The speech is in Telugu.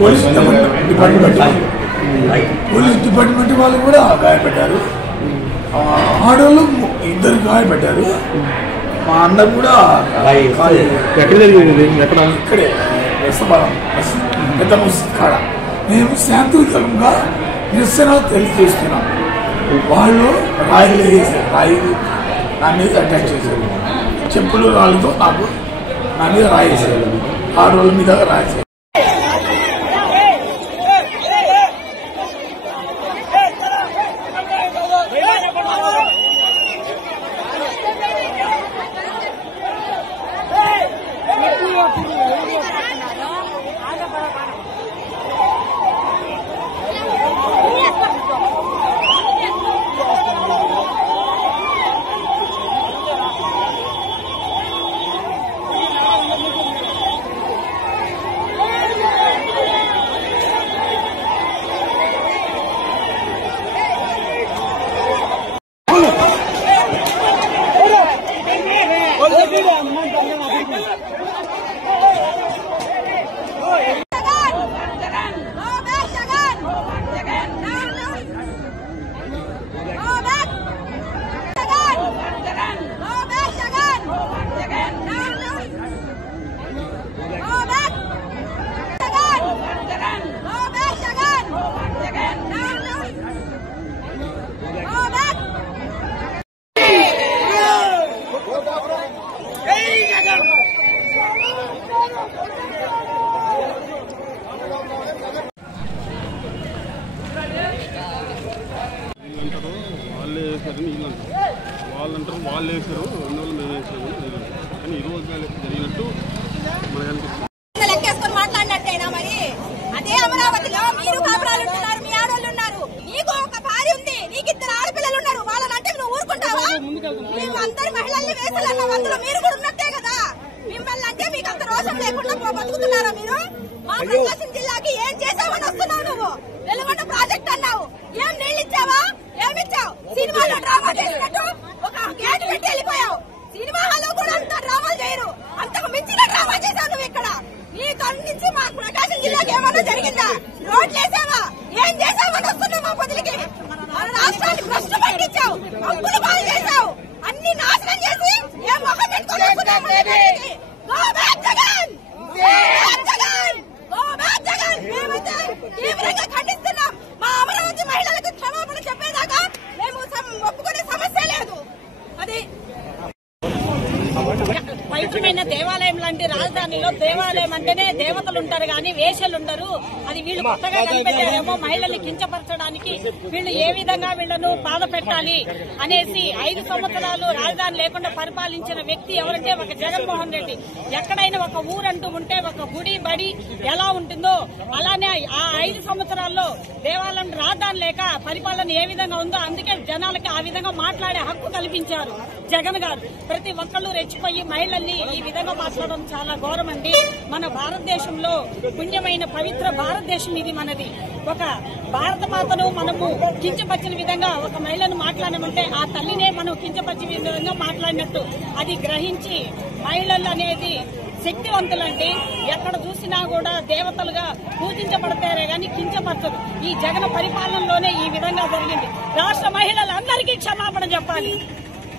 పోలీస్ డిపార్ట్మెంట్ వాళ్ళు కూడా గాయపడ్డారు. ఆడవాళ్ళు 2 గాయపడ్డారు. మా అన్న కూడా ఇక్కడే పెద్ద కాడ. మేము శాంతియుతంగా నిరసన తెలియజేస్తున్నాం. వాళ్ళు రాయిలు వేసారు, రాయి నా మీద అటాక్ చేశారు. చెప్పులు రాళ్ళతో నా మీద రాయేసారు. ఆడవాళ్ళ మీద రాయేసారు. వాళ్ళంటారు వాళ్ళు వేసారు, అందువల్ల మేము వేసాము. కానీ ఈ రోజు జరిగినట్టు లెక్కేసుకొని మాట్లాడినట్టేనా? మరి అదే అమరావతిలో మీరు కాపురాలు ఉంటున్నారు, మీ ఆడవాళ్ళు ఉన్నారు, నీకు ఒక భార్య ఉంది, నీకు 2 ఆడపిల్లలు ఉన్నారు. వాళ్ళనంటే నువ్వు ఊరుకుంటావా? మేము అందరి మహిళల్ని వేసాలన్నావు, అందులో మీరు కూడా ఉన్నట్టే కదా. మిమ్మల్ని అంటే మీకు అంత రోషం లేకుండా బతుకుతున్నారా మీరు? మా ప్రకాశం జిల్లాకి ఏం చేసావని వస్తున్నావు నువ్వు? వెలుగొండ ప్రాజెక్ట్ అన్నావు, ఏం నీళ్ళు ఇచ్చావా? ఏమిచ్చావు? సినిమాలో డ్రామా చేసినట్టు ఒక గేట్ పెట్టి వెళ్ళిపోయావు. సినిమా హాల్లో కూడా అంత డ్రామాలు చేయరు, అంతకు మించిన డ్రామా చేశావు నువ్వు ఇక్కడ. నీ తొలి నుంచి మా ప్రకాశం జిల్లాకి ఏమన్నా జరిగిందా? రోడ్లు వేసావా? ఏం చేసావని వస్తున్నావు మా బదులకి? మన రాష్ట్రాన్ని భ్రష్టు పట్టించావు, అప్పులు బాగా చేశావు, అన్ని నాశనం చేసి ఏం మొహం పెట్టుకొని వస్తున్నావు మన బదులకి? Go back Jagan! Go back Jagan! Go back Jagan! మేమైతే తీవ్రంగా ఖండిస్తున్నాం. మా అమరావతి మహిళలకు క్షమాపణ చెప్పేదాకా మేము ఒప్పుకునే సమస్య లేదు. అది పవిత్రమైన దేవాలయం లాంటి రాజధానిలో దేవాలయం అంటేనే దేవతలు ఉంటారు కానీ వేషలు ఉండరు. అది వీళ్ళు కొత్తగా కనిపెట్టారేమో మహిళల్ని కించపరచడానికి. వీళ్ళు ఏ విధంగా వీళ్లను బాధ పెట్టాలి అనేసి 5 సంవత్సరాలు రాజధాని లేకుండా పరిపాలించిన వ్యక్తి ఎవరంటే ఒక జగన్మోహన్ రెడ్డి. ఎక్కడైనా ఒక ఊరంటూ ఉంటే ఒక గుడి బడి ఎలా ఉంటుందో అలానే ఆ 5 సంవత్సరాల్లో దేవాలయం రాజధాని లేక పరిపాలన ఏ విధంగా ఉందో అందుకే జనాలకి ఆ విధంగా మాట్లాడే హక్కు కల్పించారు జగన్ గారు. ప్రతి ఒక్కళ్ళు రెచ్చిపోయి మహిళల్ని ఈ విధంగా మాట్లాడడం చాలా ఘోరమండి. మన భారతదేశంలో పుణ్యమైన పవిత్ర భారతదేశం ఇది మనది. ఒక భారత మాతను మనము కించపరిచిన విధంగా ఒక మహిళను మాట్లాడమంటే ఆ తల్లినే మనం కించపరిచిన విధంగా మాట్లాడినట్టు. అది గ్రహించి మహిళలు అనేది శక్తివంతులండి. ఎక్కడ చూసినా కూడా దేవతలుగా పూజించబడతారే గాని కించపరచదు. ఈ జగన్ పరిపాలనలోనే ఈ విధంగా జరిగింది. రాష్ట్ర మహిళలందరికీ క్షమాపణ చెప్పాలి.